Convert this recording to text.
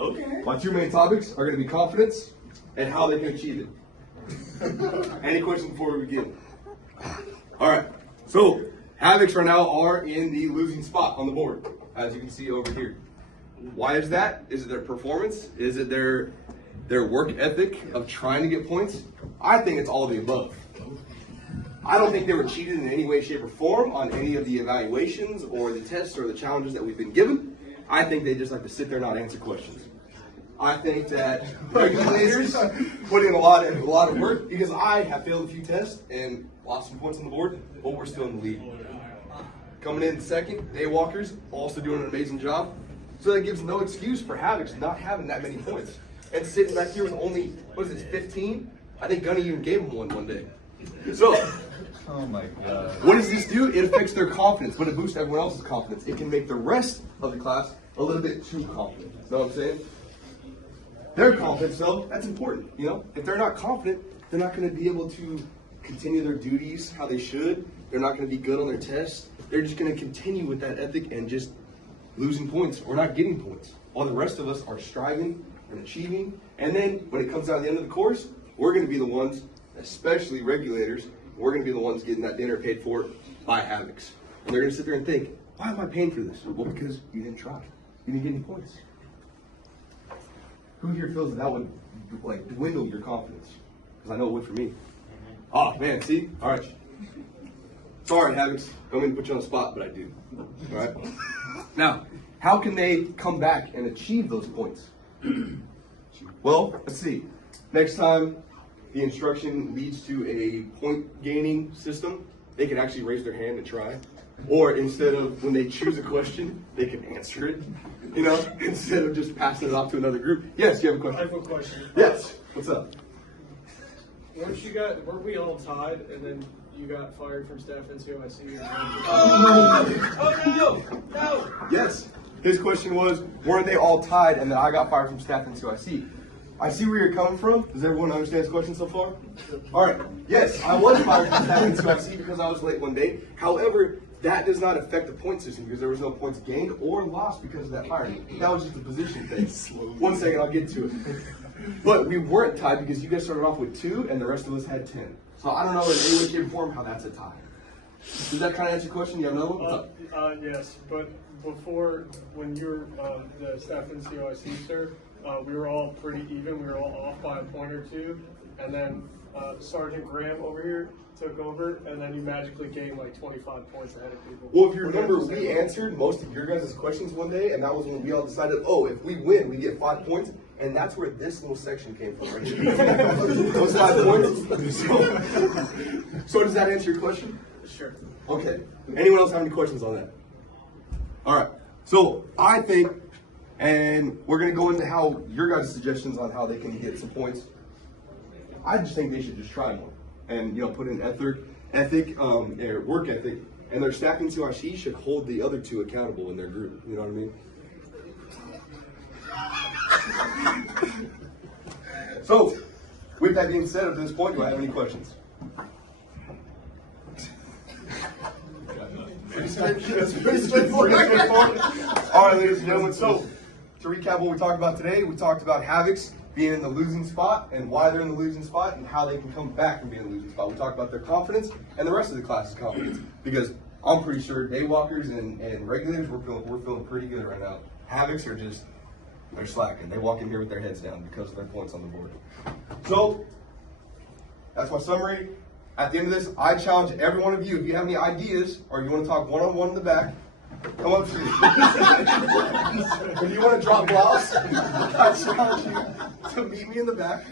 Okay. My two main topics are going to be confidence and how they can achieve it. Any questions before we begin? All right. So, Havocs right now are in the losing spot on the board, as you can see over here. Why is that? Is it their performance? Is it their work ethic of trying to get points? I think it's all of the above. I don't think they were cheated in any way, shape, or form on any of the evaluations or the tests or the challenges that we've been given. I think they just like to sit there and not answer questions. I think that regulators put in a lot of work because I have failed a few tests and lost some points on the board, but we're still in the lead. Coming in second, Daywalkers also doing an amazing job. So that gives no excuse for Havocs not having that many points. And sitting back here with only, what is it, 15? I think Gunny even gave him one day. So, Oh my God. what does this do? It affects their confidence, but it boosts everyone else's confidence. It can make the rest of the class a little bit too confident. You know what I'm saying? Their confidence, though, that's important. You know, if they're not confident, they're not going to be able to continue their duties how they should. They're not going to be good on their tests. They're just going to continue with that ethic and just losing points or not getting points. While the rest of us are striving and achieving. And then when it comes down to the end of the course, we're going to be the ones, especially regulators, we're going to be the ones getting that dinner paid for by Havocs. And they're going to sit there and think, why am I paying for this? Well, because you didn't try. You didn't get any points. Who here feels that would like dwindle your confidence? Because I know it would for me. Oh man, see? All right. Sorry, Havocs. Don't mean to put you on the spot, but I do. All right. Now, how can they come back and achieve those points? Well, let's see. Next time the instruction leads to a point gaining system, they can actually raise their hand and try. Or instead of when they choose a question, they can answer it. You know, instead of just passing it off to another group. Yes, you have a question? I have a question. Yes. What's up? Weren't we all tied and then you got fired from staff NCOIC? No. Yes. His question was, weren't they all tied and then I got fired from staff NCOIC? I see where you're coming from. Does everyone understand his question so far? All right. Yes, I was fired from staff NCOIC because I was late one day. However, that does not affect the point system because there was no points gained or lost because of that hiring. That was just a position thing. 1 second, I'll get to it. But we weren't tied because you guys started off with 2 and the rest of us had 10. So I don't know in any way, shape, or form how that's a tie. Does that kind of answer your question? You have another one? Yes, but before, when you were the staff NCOIC, sir, we were all pretty even. We were all off by a point or two. And then Sergeant Graham over here took over, and then you magically gained like 25 points ahead of people. Well, if you remember, we answered most of your guys' questions one day, and that was when we all decided, oh, if we win, we get 5 points. And that's where this little section came from, right here. Those 5 points. So does that answer your question? Sure. Okay. Anyone else have any questions on that? All right. So I think, and we're going to go into how your guys' suggestions on how they can get some points. I just think they should just try more and, you know, put in their work ethic, and their staff NCOIC should hold the other 2 accountable in their group. You know what I mean? So, with that being said, up to this point, do I have any questions? Pretty straightforward. All right, ladies and gentlemen. So, to recap what we talked about today, we talked about Havocs being in the losing spot and why they're in the losing spot and how they can come back from being in the losing spot. We talked about their confidence and the rest of the class's confidence because I'm pretty sure Daywalkers and regulators, we're feeling pretty good right now. Havocs are just, they're slacking. They walk in here with their heads down because of their points on the board. So, that's my summary. At the end of this, I challenge every one of you, if you have any ideas or you want to talk one-on-one in the back, come up to me. If you want to drop blouse, I challenge you to meet me in the back.